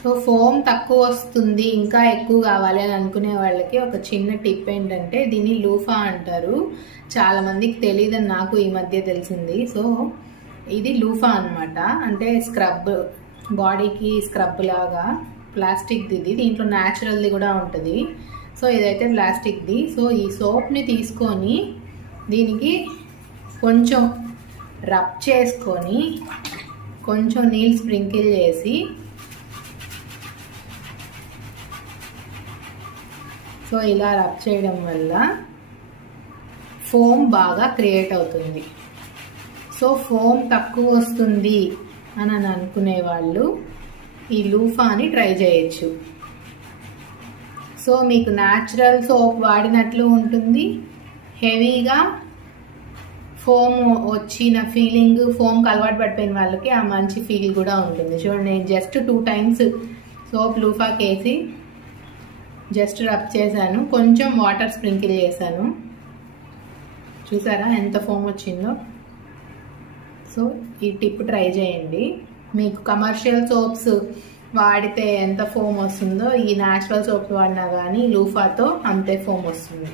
So foam తక్కువ వస్తుంది ఇంకా ఎక్కువ కావాలి అని అనుకునే వాళ్ళకి ఒక చిన్న టిప్ ఏంటంటే దీన్ని లూఫా అంటారు. చాలా మందికి తెలియదని నాకు ఈ మధ్య తెలిసింది. సో ఇది లూఫా అనమాట అంటే స్క్రబ్ బాడీకి స్క్రబ్ లాగా ప్లాస్టిక్ది ఇది. దీంట్లో న్యాచురల్ది కూడా ఉంటుంది. సో ఇదైతే ప్లాస్టిక్ది. సో ఈ సోప్ని తీసుకొని దీనికి కొంచెం రబ్ చేసుకొని కొంచెం నీళ్ళు స్ప్రింకిల్ చేసి సో ఇలా రబ్ చేయడం వల్ల ఫోమ్ బాగా క్రియేట్ అవుతుంది. సో ఫోమ్ తక్కువ వస్తుంది అని అని అనుకునే వాళ్ళు ఈ లూఫాని ట్రై చేయొచ్చు. సో మీకు న్యాచురల్ సోప్ వాడినట్లు ఉంటుంది. హెవీగా ఫోమ్ వచ్చిన ఫీలింగ్ ఫోమ్కి అలవాటు పడిపోయిన వాళ్ళకి ఆ మంచి ఫీల్ కూడా ఉంటుంది. చూడండి నేను జస్ట్ టూ టైమ్స్ సోప్ లూఫాకి వేసి జస్ట్ రబ్ చేశాను. కొంచెం వాటర్ స్ప్రింకిల్ చేశాను. చూసారా ఎంత ఫోమ్ వచ్చిందో? సో ఈ టిప్ ట్రై చేయండి. మీకు కమర్షియల్ సోప్స్ వాడితే ఎంత ఫోమ్ వస్తుందో ఈ న్యాచురల్ సోప్స్ వాడినా కానీ లూఫాతో అంతే ఫోమ్ వస్తుంది.